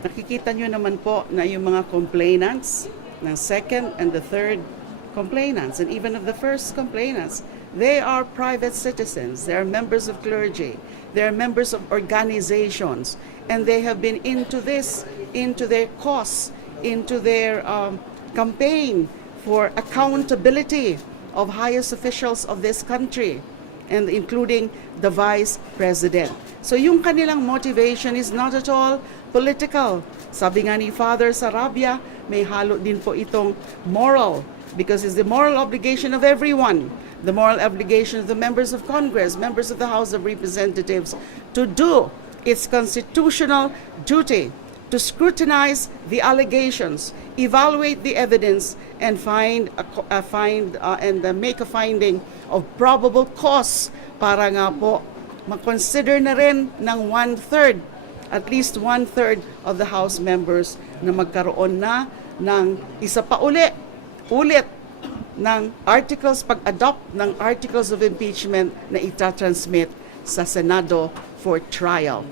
nakikita nyo naman po na yung mga complainants ng second and the third complainants and even of the first complainants, they are private citizens, they are members of clergy, they are members of organizations, and they have been into this, into their cause, into their campaign for accountability of highest officials of this country, and including the Vice President. So yung kanilang motivation is not at all political. Sabi nga ni Father Sarabia, may halo din po itong moral, because it's the moral obligation of everyone, the moral obligation of the members of Congress, members of the House of Representatives, to do its constitutional duty, to scrutinize the allegations, evaluate the evidence, and make a finding of probable cause para nga po mag-consider na rin ng at least one-third of the House members na magkaroon na ng isa pa ulit ng articles, pag-adopt ng articles of impeachment na itatransmit sa Senado for trial.